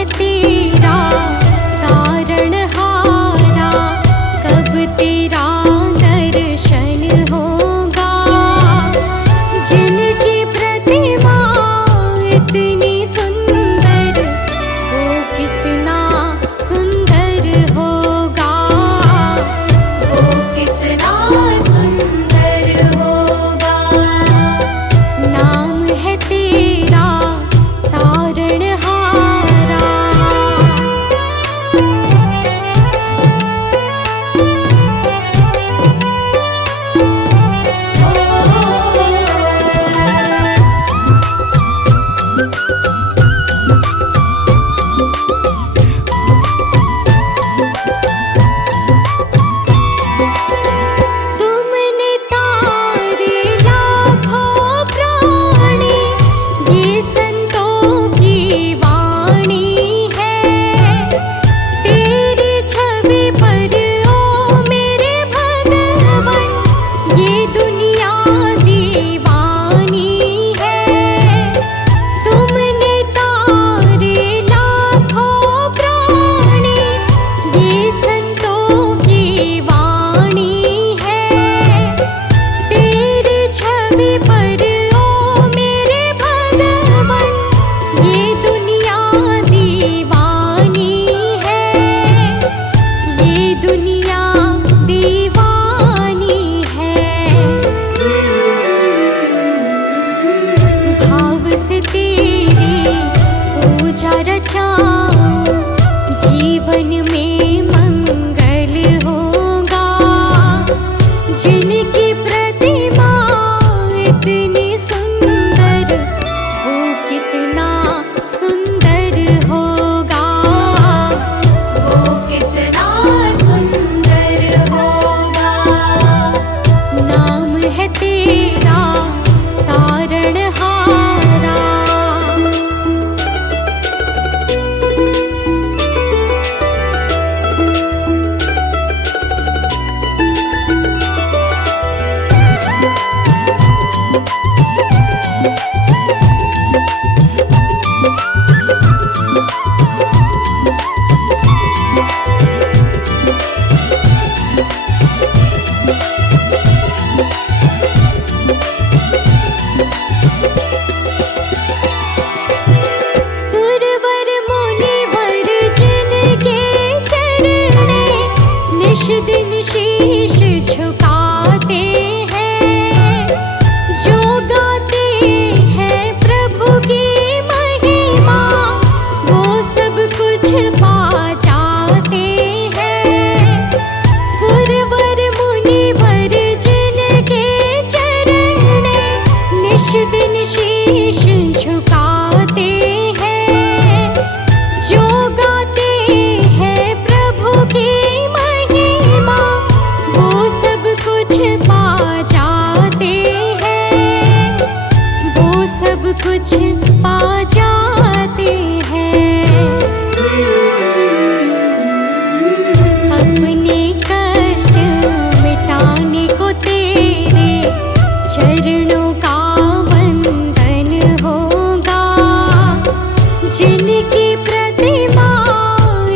है तेरा तारणहारा, कब तेरा दर्शन होगा। जिनकी प्रतिमा इतनी सुंदर, वो कितना सुंदर होगा, वो कितना सुंदर होगा। नाम है तेरा तारणहारा। तुमने तारे लाखों प्राणी, ये संतों की वाणी है। तेरी छवि पर ओ मेरे भगवन, ये दुनिया दीवानी है। तुमने तारे लाखों प्राणी, ये संतों की वाणी है। तेरी छवि पर ओ मेरे भगवन, ये दुनिया दीवानी है, ये दुनिया दीवानी है। भाव से तेरी पूजा रचाऊं, जीवन में मंगल होगा। जिनकी प्रतिमा इतनी सुंदर, वो कितना सुंदर होगा, वो कितना सुंदर होगा। नाम है तेरा तारणहारा। सुरवर मुनिवर जिनके चरणे, निश दिन शीश झुकाते हैं। जो गाते हैं प्रभु की महिमा, वो सब कुछ पा जाते हैं। सुरवर मुनिवर जिनके चरणे, निश दिन शीश झुकाते हैं। जो गाते हैं प्रभु की महिमा, वो सब कुछ पा जाते हैं, वो सब कुछ पा जाते हैं। अपने कष्ट मिटाने को तेरे चरणों का वंदन होगा। जिनकी प्रतिमा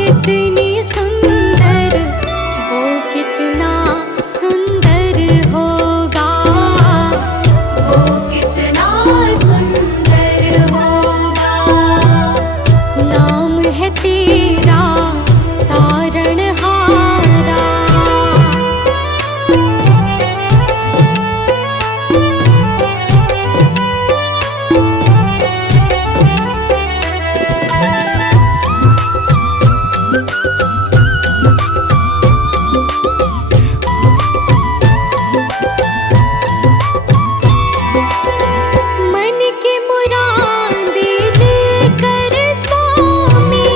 इतनी सुंदर, वो कितना सुंदर होगा, वो कितना सुंदर होगा। नाम है तेरा तारणहारा। मन के मुरादे लेकर स्वामी,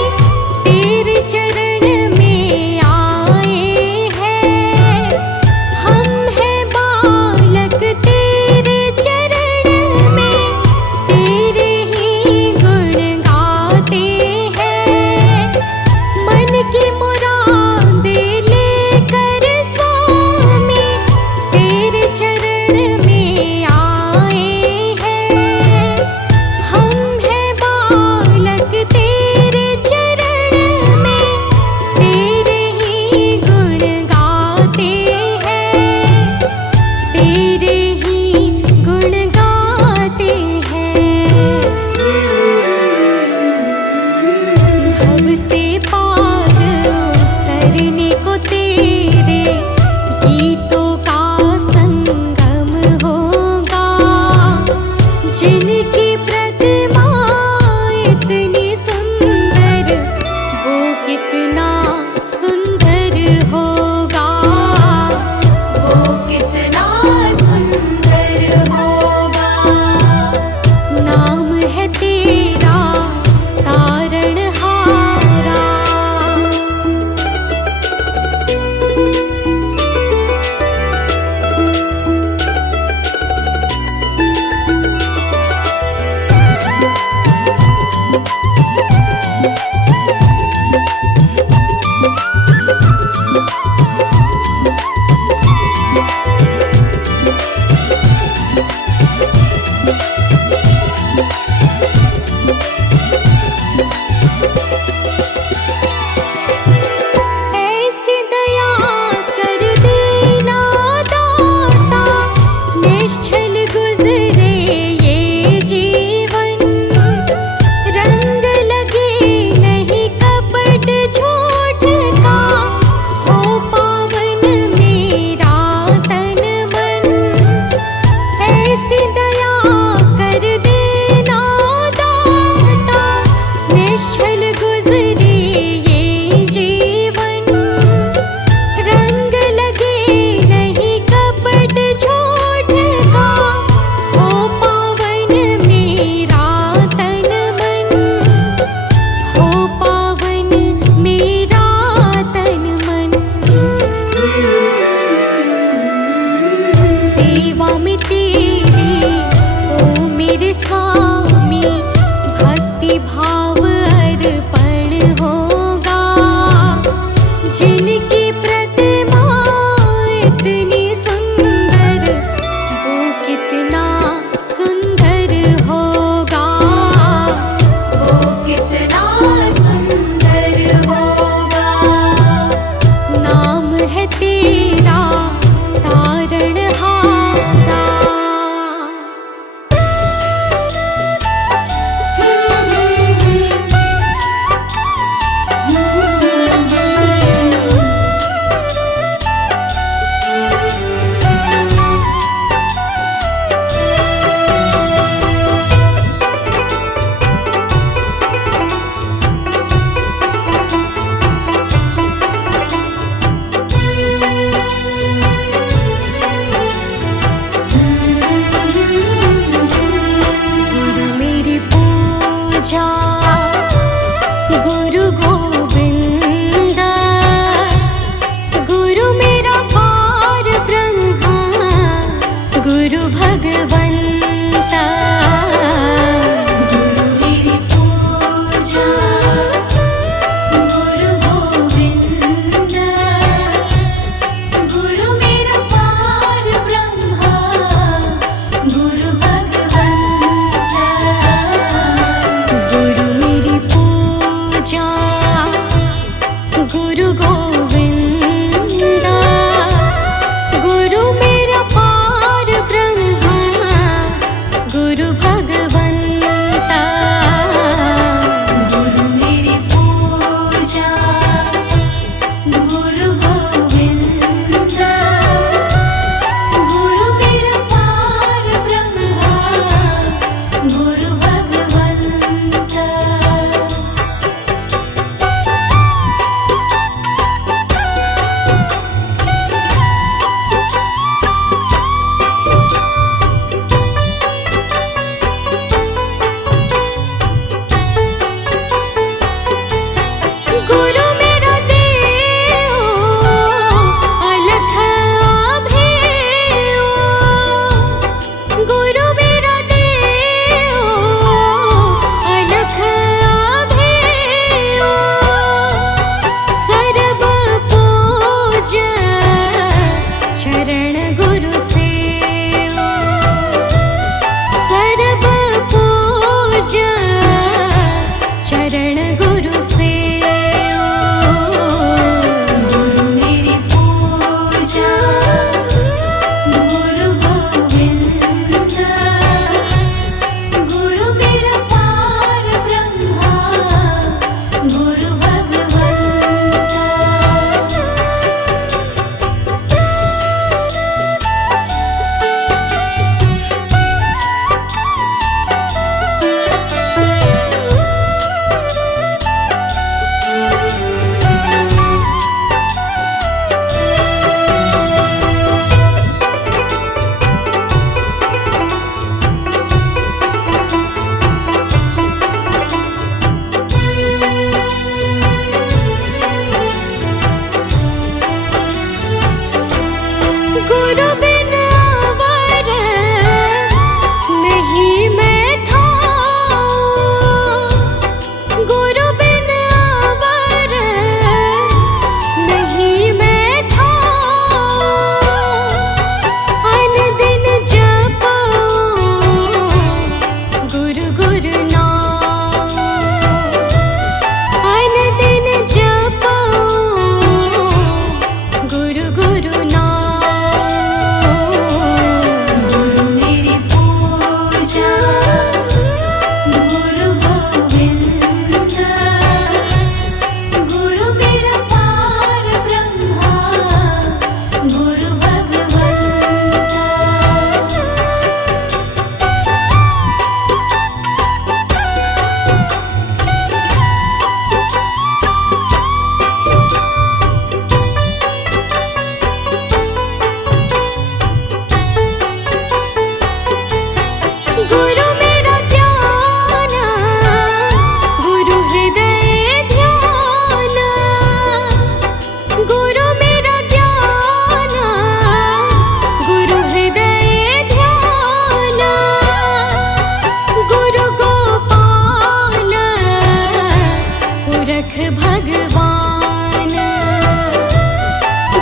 पुरख भगवान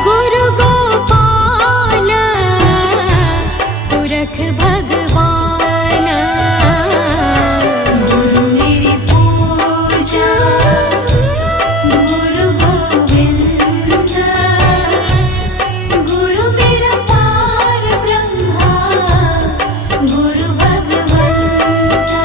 गुरु गोपाल पुरख भगवान गुरु मेरी पूजा गुरु गोविंद गुरु मेरा पार ब्रह्मा गुरु भगवंता।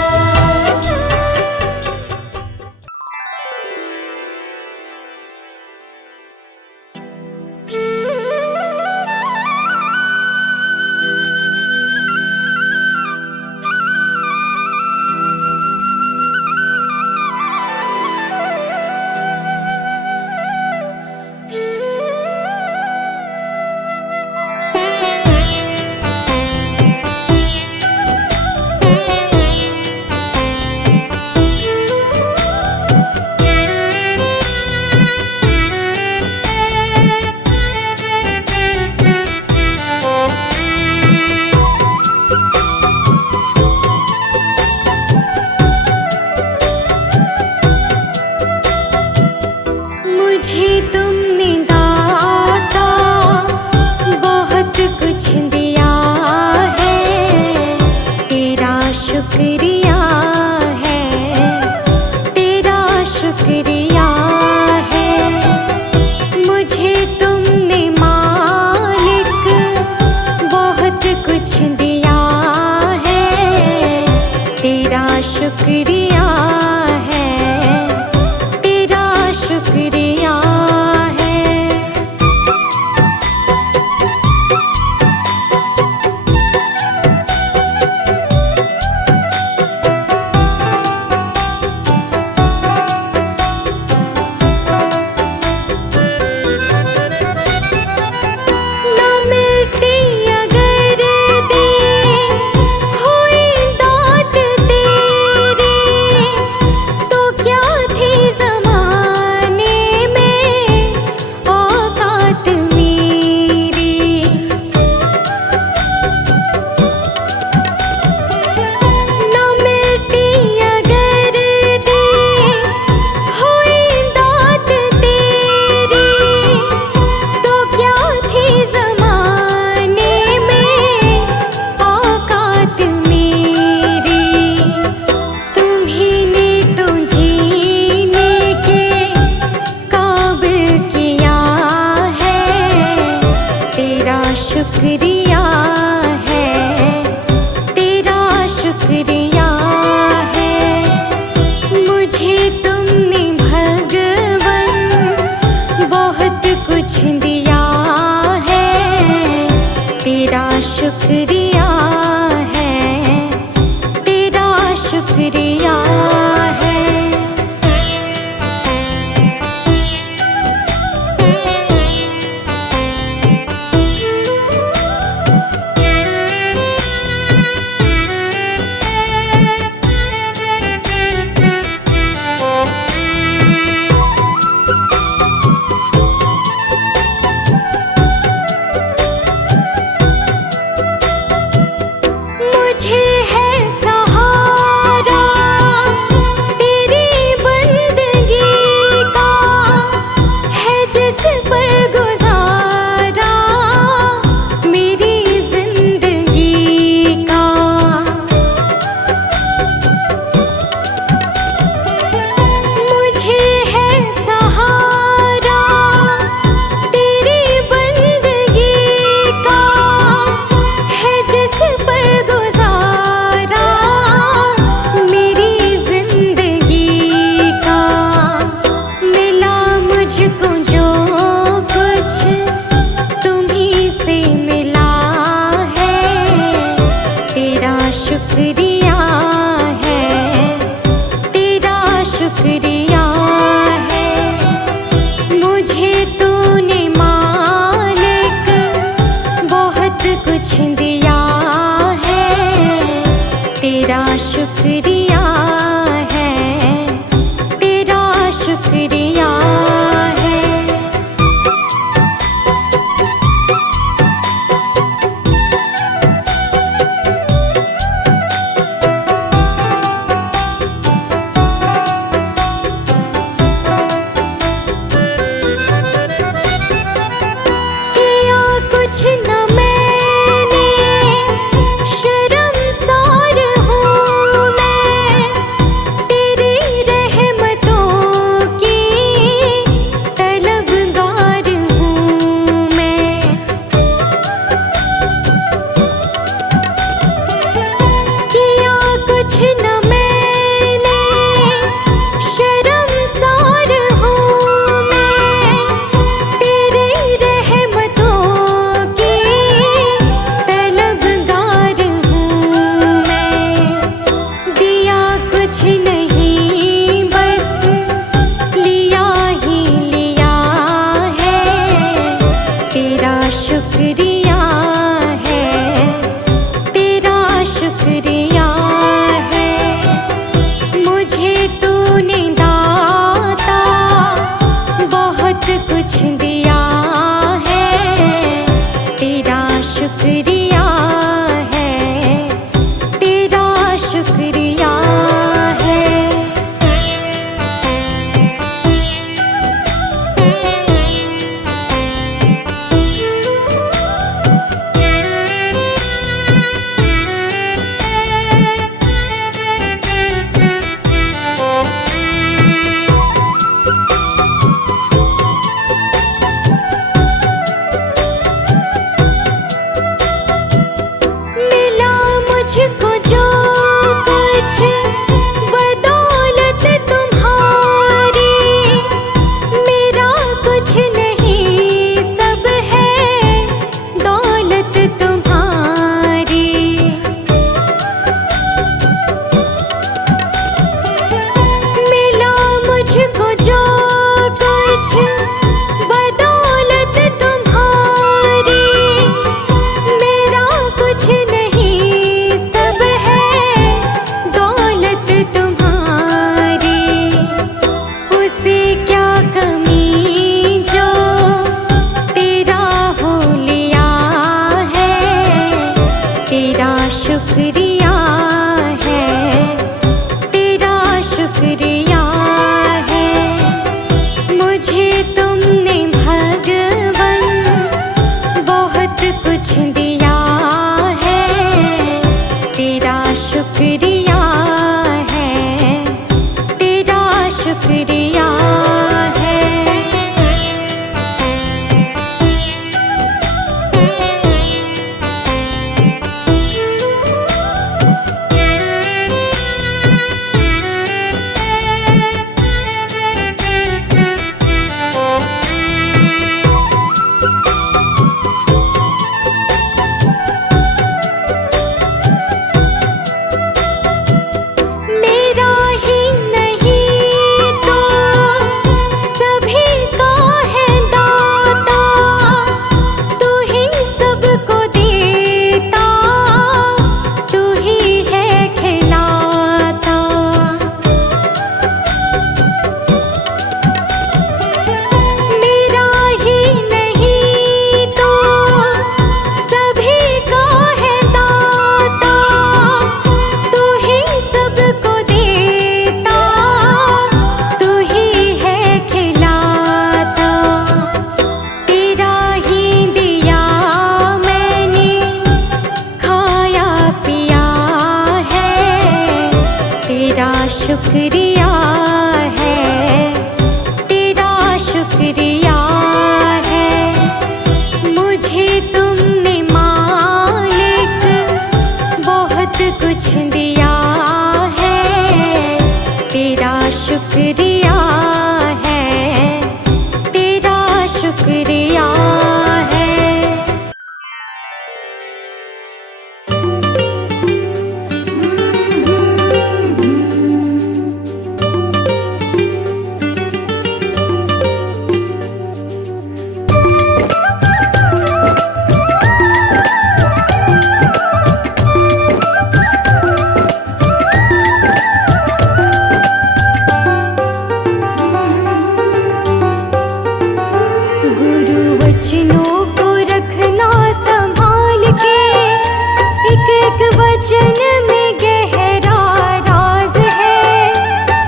वचन में गहरा राज है,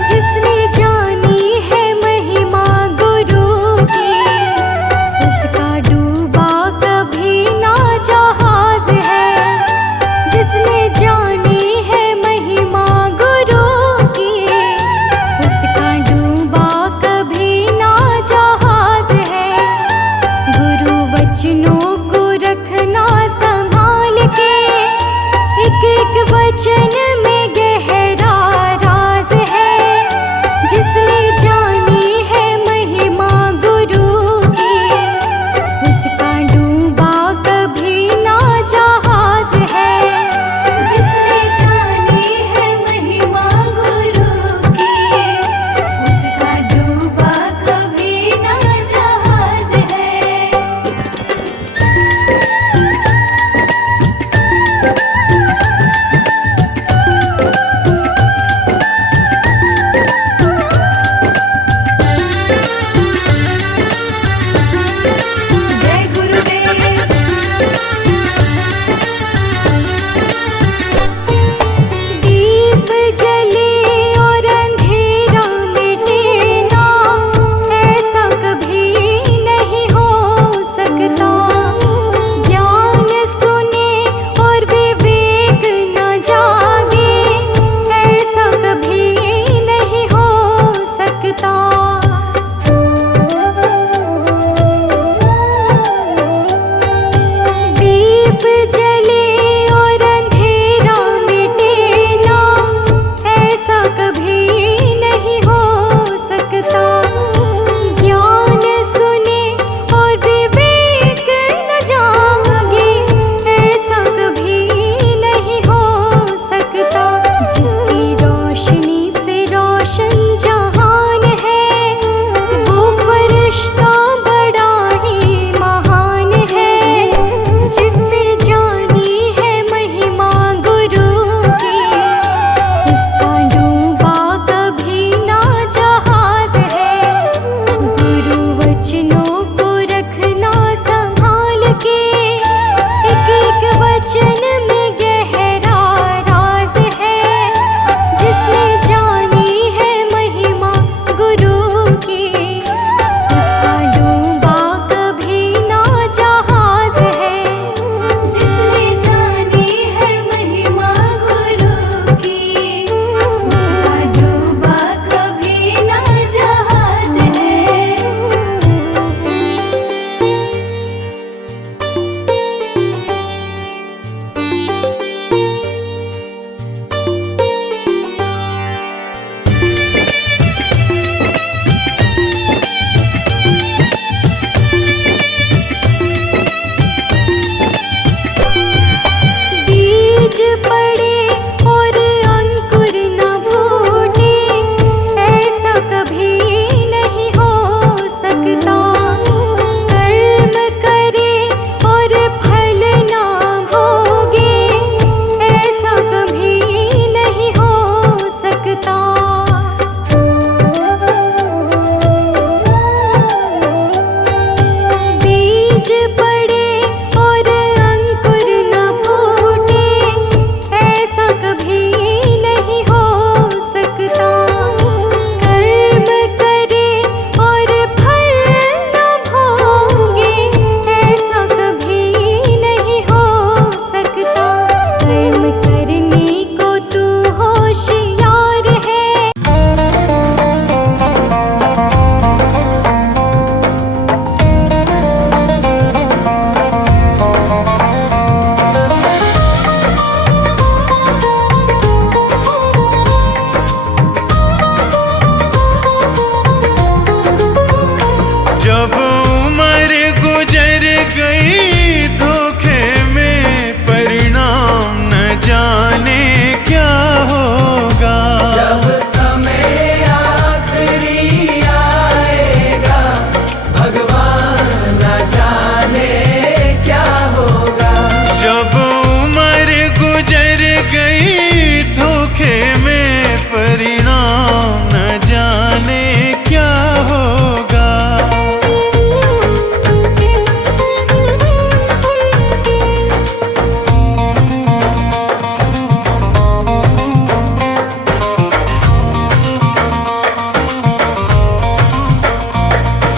जिसने जानी है महिमा गुरु की, उसका डूबा कभी ना जहाज है। जिसने जानी है महिमा गुरु की, उसका डूबा कभी ना जहाज है। गुरु वचनों को रखना संभाल के, एक एक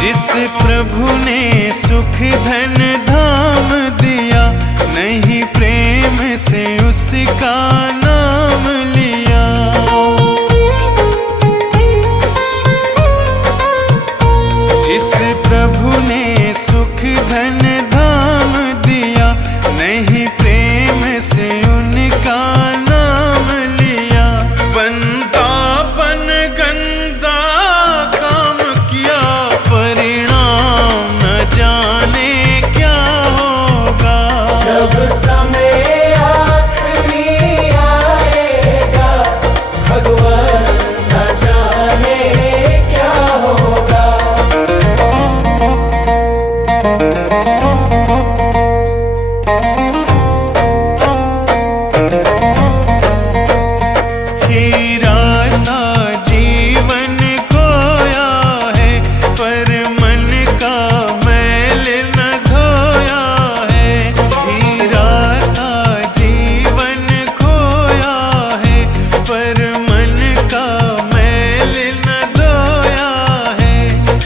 जिस प्रभु ने सुख धन धाम दिया, नहीं प्रेम से उसका नाम लिया। जिस प्रभु ने सुख धन धाम दिया, नहीं प्रेम से उनका नाम लिया। बंदापन गंदा काम किया, परिणाम न जाने क्या होगा। जब समय आखिरी आएगा, भगवान न जाने क्या होगा। हीरा सा जीवन खोया है, पर मन का मैल न धोया है। हीरा सा जीवन खोया है, पर मन का मैल न धोया है।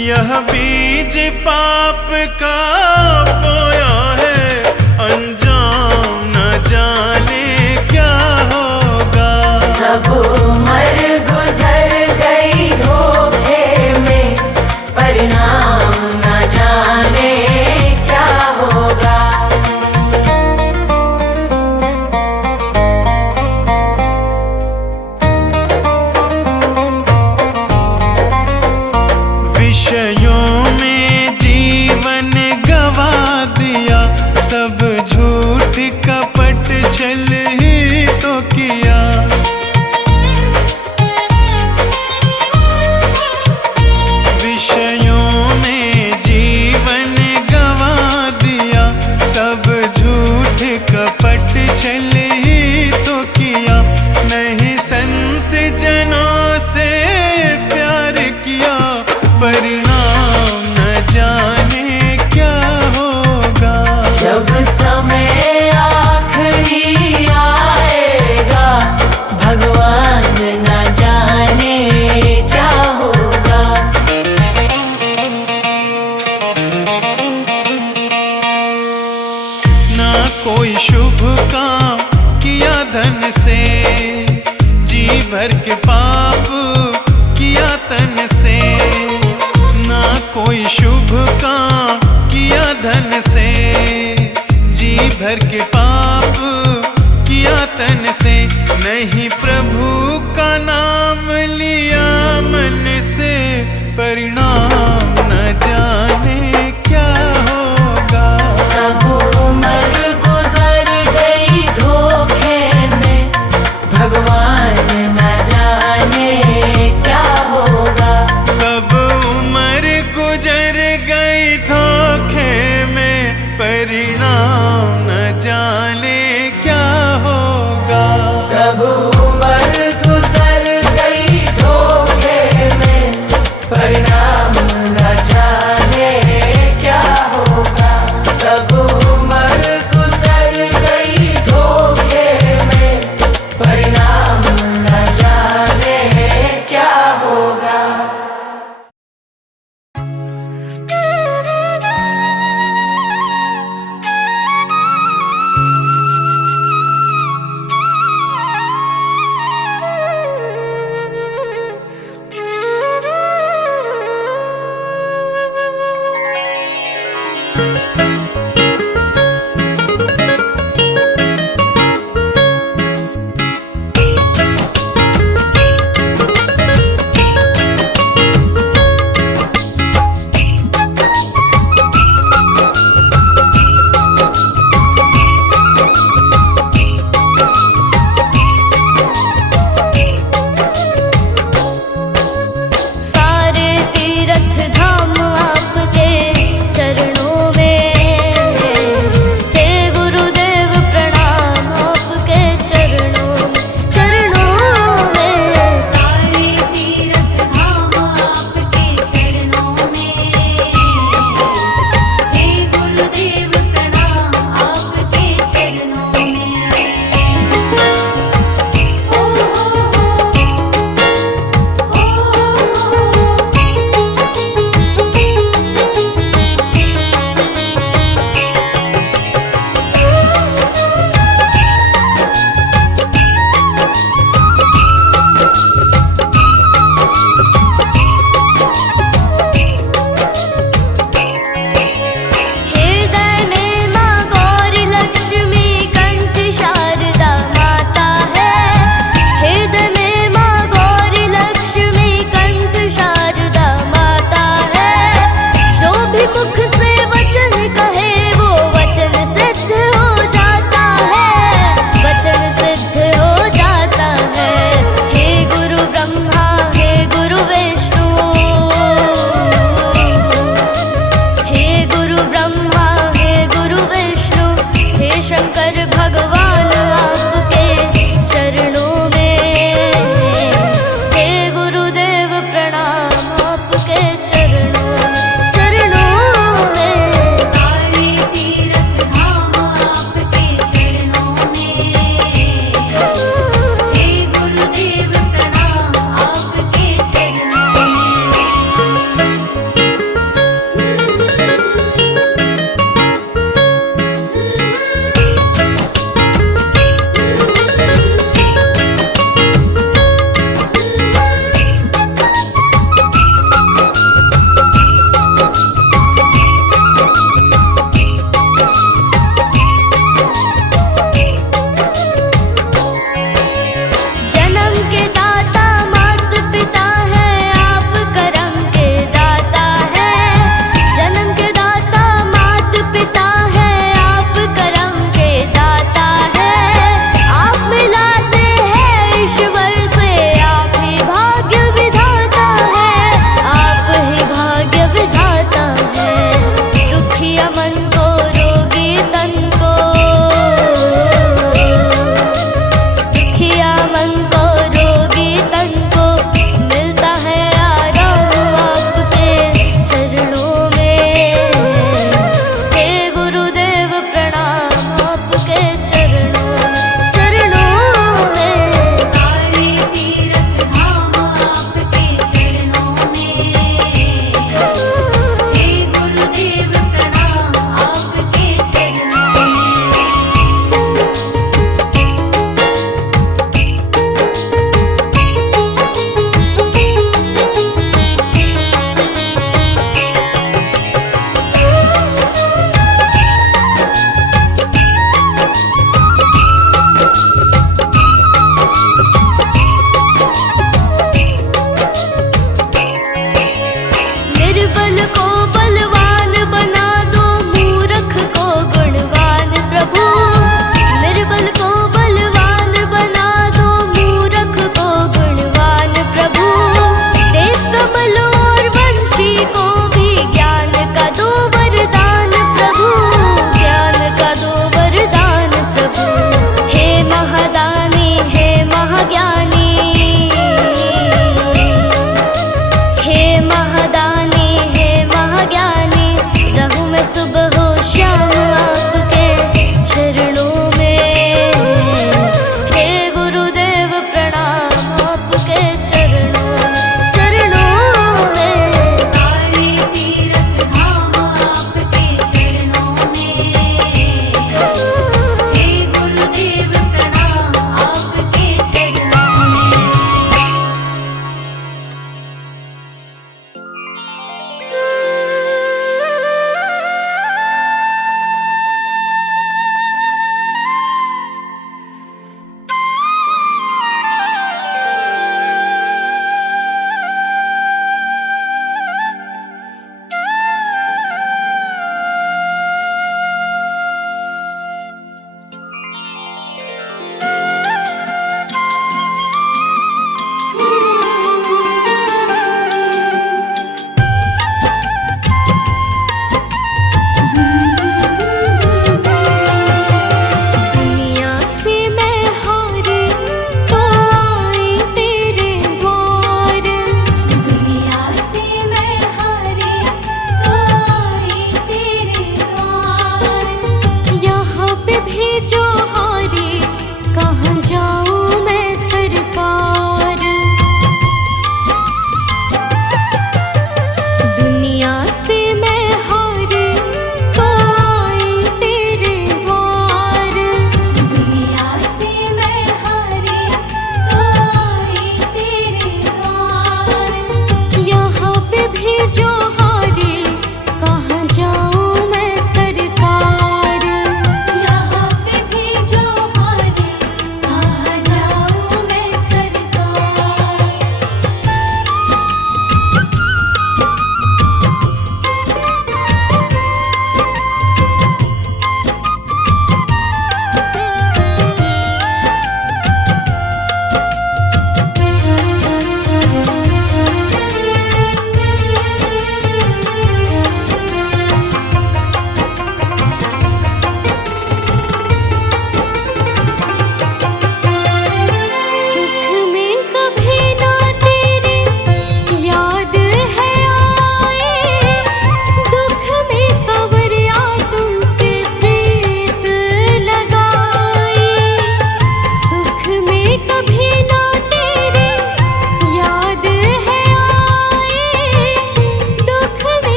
यह बीज पाप का बोया है, अंजाम न जाने क्या होगा। सब उम्र गुजर गई धोखे में, परिणाम न जाने क्या होगा। विषयों में जीवन गवा दिया, सब झूठ कपट छल ही तो किया। विषयों में जीवन गवा दिया, सब झूठ कपट छल ही तो किया। नहीं संत जनों से प्यार किया, परिणाम न जाने क्या होगा। जब समय आखिरी आएगा, भगवान न जाने क्या होगा। ना कोई शुभ काम किया धन से, जी भर के पाप किया तन से। ना कोई शुभ काम किया धन से, जी भर के पाप किया तन से। नहीं प्रभु का नाम लिया मन से, परिणाम न जाने क्या होगा। सब उम्र गुजर गई धोखे में, भगवान न जाने क्या होगा। सब उम्र गुजर गई धोखे में, परिणाम न जाने क्या होगा। सब उम्र गुजर गई धोखे में, परिणाम दो वरदान प्रभु, ज्ञान का दो वरदान प्रभु। हे महादानी हे महाज्ञानी, हे महादानी हे महाज्ञानी, रहूं मैं सुबह हो शाम आपके चरणों में। हे गुरुदेव प्रणाम आपके चरणों में। सारे तीर्थ धाम आपके चरणों में। हे गुरुदेव प्रणाम आपके चरणों में। दुनिया से मैं हारी तो आई तेरे द्वार, दुनिया से मैं हारी तो आई तेरे द्वार। यहाँ पे भेजो हारी, कहाँ जाऊँ मैं सरकार। दुनिया से मैं हारी तो आई तेरे द्वार, दुनिया से मैं हारी तो आई तेरे द्वार। यहाँ पे भेजो हारी, कहाँ जाऊँ मैं सरकार। यहाँ पे भेजो हारी, कहाँ जाऊँ मैं सरकार।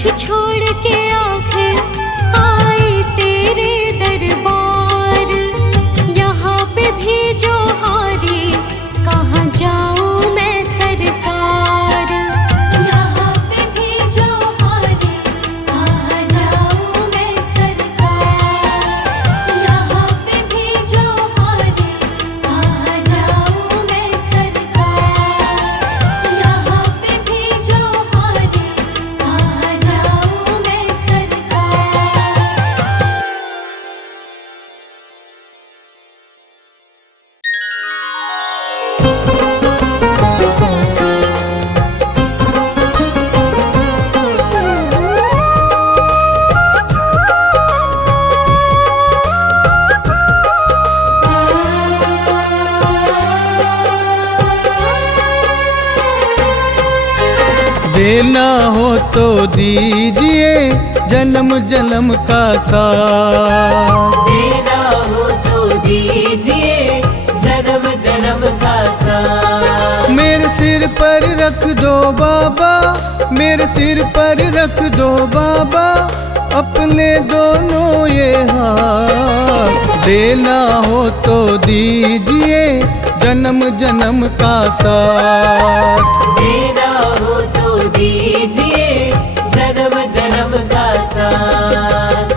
कुछ छोड़ के आखिर आई तेरे दरबार। यहाँ पे भी जो हारी कहाँ जाऊँ मैं सरकार। यहाँ पे भी जो हारी कहाँ जाऊँ मैं सरकार। यहाँ पे भी जो हारी कहाँ जाऊँ मैं सरकार। यहाँ पे भी जो हारी कहाँ जाऊँ मैं सरकार। देना हो तो दीजिए जन्म जन्म का साथ। देना हो तो दीजिए जन्म जन्म का साथ। मेरे सिर पर रख दो बाबा, मेरे सिर पर रख दो बाबा, अपने दोनों ये हाथ। देना हो तो दीजिए जन्म जन्म का साथ। देना हो तो दीजिए जन्म जन्म का साथ।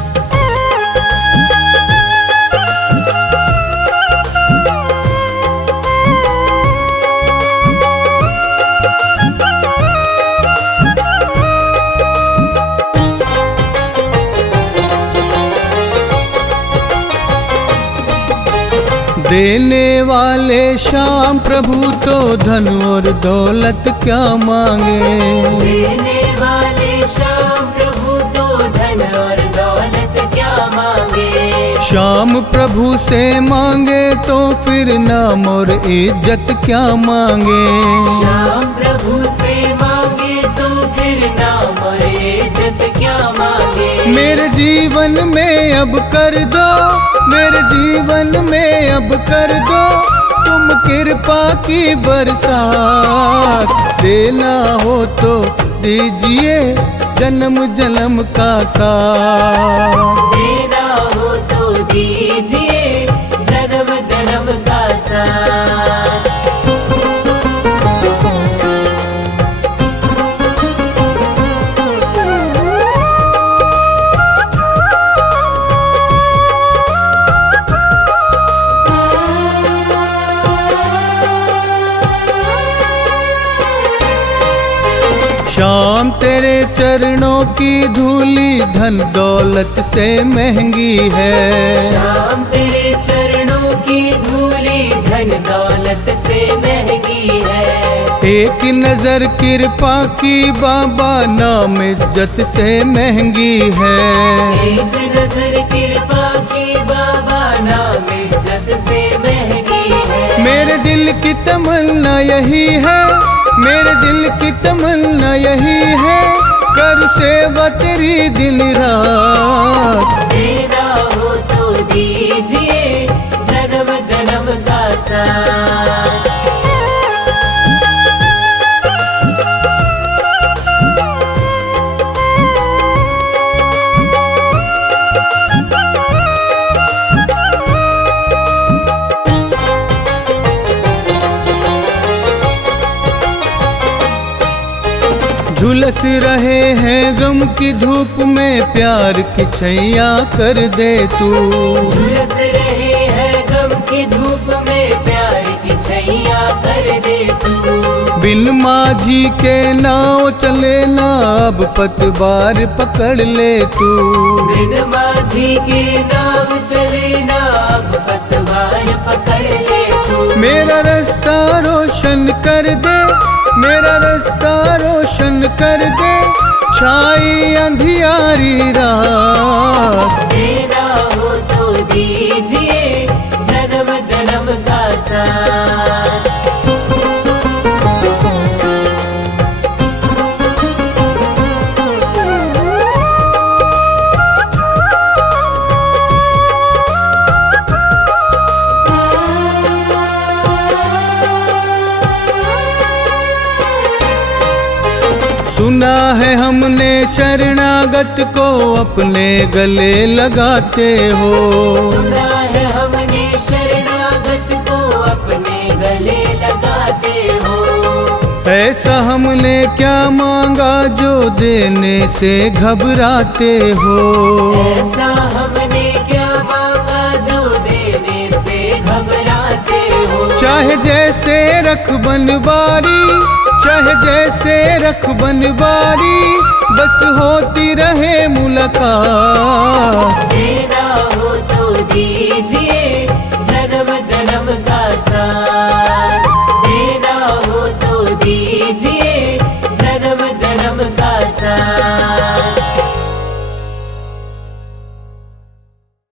देने वाले श्याम प्रभु तो धन और दौलत क्या मांगे। देने वाले श्याम प्रभु तो धन और दौलत क्या मांगे। श्याम प्रभु से मांगे तो फिर नाम और इज्जत क्या मांगे। श्याम प्रभु से मांगे तो फिर नाम और इज्जत क्या मांगे। मेरे जीवन में अब कर दो, मेरे जीवन में अब कर दो तुम कृपा की बरसात। देना हो तो दीजिए जन्म जन्म का साथ। देना हो तो दीजिए जन्म जन्म का साथ। श्याम तेरे चरणों की धूली धन दौलत से महंगी है। श्याम तेरे चरणों की धूली धन दौलत से महंगी है। एक नजर कृपा की बाबा नाम इज्जत से महंगी है। एक नजर कृपा की बाबा नाम इज्जत से महंगी है। मेरे दिल की तमन्ना यही है, मेरे दिल की तमन्ना यही है, कर सेवा तेरी दिन रात। देना हो तो दीजिए जन्म जन्म का साथ। झुलस रहे हैं गम की धूप में प्यार की छैया कर दे तू। झुलस रहे हैं गम की धूप में प्यार की छैया कर दे तू। बिन माझी के नाव चले ना अब पतवार पकड़ ले तू। बिन माझी के नाव चले ना अब पतवार पकड़ ले तू। मेरा रास्ता रोशन कर दे, मेरा रास्ता रोशन कर दे, छाई अंधियारी रात। देना हो तो दीजिए जन्म जन्म का साथ। सुना है हमने शरणागत को अपने गले लगाते हो। सुना है हमने शरणागत को अपने गले लगाते हो। ऐसा हमने क्या मांगा जो देने से घबराते हो। ऐसा हमने क्या मांगा जो देने से घबराते हो। चाहे जैसे रख बनवारी, चाहे जैसे रख बनवारी, बस होती रहे मुलाकात। देना हो तो दीजिए जन्म जन्म का